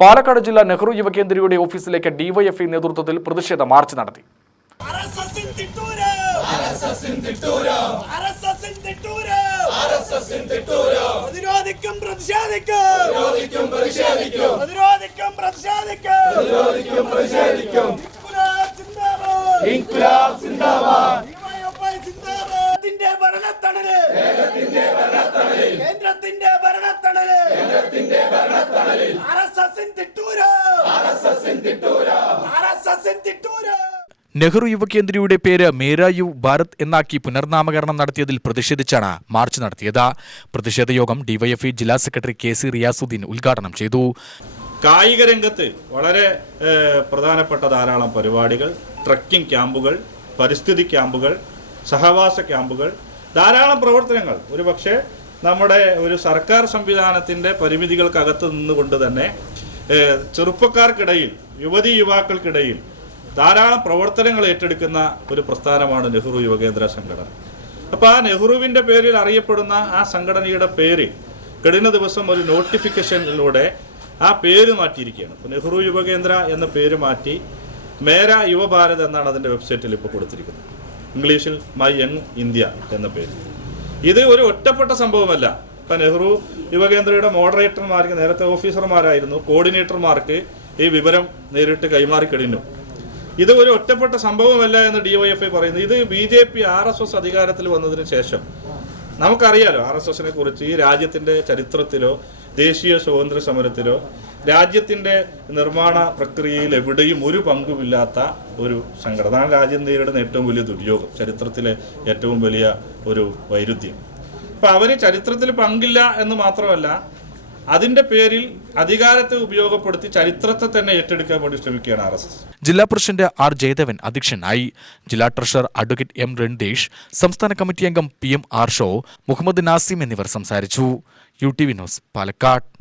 പാലക്കാട് ജില്ലാ നെഹ്റു യുവകേന്ദ്രയുടെ ഓഫീസിലേക്ക് ഡിവൈഎഫ്ഐ നേതൃത്വത്തിൽ പ്രതിഷേധ മാർച്ച് നടത്തി. പ്രതിരോധിക്കും പ്രതിഷേധിക്കും. സിന്ദാബാദ്. ഭരണത്തണൽ. കേന്ദ്രത്തിന്റെ ഭരണത്തണൽ. കേന്ദ്രത്തിന്റെ ഭരണത്തണൽ. നെഹ്റു യുവകേന്ദ്രയുടെ പേര് മേരാ യു ഭാരത് എന്നാക്കി പുനർനാമകരണം നടത്തിയതിൽ പ്രതിഷേധിച്ചാണ് മാർച്ച് നടത്തിയത്. പ്രതിഷേധ യോഗം ഡിവൈഎഫ്ഐ ജില്ലാ സെക്രട്ടറി കെ സി റിയാസുദ്ദീൻ ഉദ്ഘാടനം ചെയ്തു. കായിക രംഗത്ത് വളരെ പ്രധാനപ്പെട്ട ധാരാളം പരിപാടികൾ ട്രക്കിംഗ് ക്യാമ്പുകൾ പരിസ്ഥിതി ക്യാമ്പുകൾ സഹവാസ ക്യാമ്പുകൾ ധാരാളം പ്രവർത്തനങ്ങൾ. ഒരുപക്ഷേ നമ്മുടെ ഒരു സർക്കാർ സംവിധാനത്തിന്റെ പരിമിതികൾക്കകത്ത് നിന്നുകൊണ്ട് തന്നെ ചെറുപ്പക്കാർക്കിടയിൽ യുവതി യുവാക്കൾക്കിടയിൽ ധാരാളം പ്രവർത്തനങ്ങൾ ഏറ്റെടുക്കുന്ന ഒരു പ്രസ്ഥാനമാണ് നെഹ്റു യുവകേന്ദ്ര സംഘടന. അപ്പോൾ ആ നെഹ്റുവിന്റെ പേരിൽ അറിയപ്പെടുന്ന ആ സംഘടനയുടെ പേര് കഴിഞ്ഞ ദിവസം ഒരു നോട്ടിഫിക്കേഷനിലൂടെ ആ പേര് മാറ്റിയിരിക്കുകയാണ്. ഇപ്പോൾ നെഹ്റു യുവകേന്ദ്ര എന്ന പേര് മാറ്റി മേര യുവഭാരത് എന്നാണ് അതിന്റെ വെബ്സൈറ്റിൽ ഇപ്പോൾ കൊടുത്തിരിക്കുന്നത്. ഇംഗ്ലീഷിൽ മൈ യങ് ഇന്ത്യ എന്ന പേര്. ഇത് ഒരു ഒറ്റപ്പെട്ട സംഭവമല്ല. ഇപ്പം നെഹ്റു യുവകേന്ദ്രയുടെ മോഡറേറ്റർമാർക്ക് നേരത്തെ ഓഫീസർമാരായിരുന്നു കോർഡിനേറ്റർമാർക്ക് ഈ വിവരം നേരിട്ട് കൈമാറി കഴിഞ്ഞു. ഇത് ഒരു ഒറ്റപ്പെട്ട സംഭവമല്ല എന്ന് ഡിവൈഎഫ്ഐ പറയുന്നു. ഇത് B J P R S S അധികാരത്തിൽ വന്നതിന് ശേഷം. നമുക്കറിയാലോ ആർ എസ് എസിനെ കുറിച്ച് ഈ രാജ്യത്തിന്റെ ചരിത്രത്തിലോ ദേശീയ സ്വാതന്ത്ര്യ സമരത്തിലോ രാജ്യത്തിന്റെ നിർമ്മാണ പ്രക്രിയയിൽ എവിടെയും ഒരു പങ്കുമില്ലാത്ത ഒരു സംഘടന. രാജ്യം നേരിടുന്ന ഏറ്റവും വലിയ ദുര്യോഗം ചരിത്രത്തിലെ ഏറ്റവും വലിയ ഒരു വൈരുദ്ധ്യം. അപ്പൊ അവർ ചരിത്രത്തിൽ പങ്കില്ല എന്ന് മാത്രമല്ല അതിന്റെ പേരിൽ അധികാരത്തെ ഉപയോഗപ്പെടുത്തി ചരിത്രത്തെ തന്നെ ഏറ്റെടുക്കാൻ വേണ്ടി ശ്രമിക്കുകയാണ് ആർ എസ് എസ്. ജില്ലാ പ്രസിഡന്റ് ആർ ജയദേവൻ അധ്യക്ഷനായി ജില്ലാ ട്രഷറർ അഡ്വക്കേറ്റ് എം രൺദേശ് സംസ്ഥാന കമ്മിറ്റി അംഗം പി എം ആർ ഷോ മുഹമ്മദ് നാസിം എന്നിവർ സംസാരിച്ചു. U T V news Palakkad.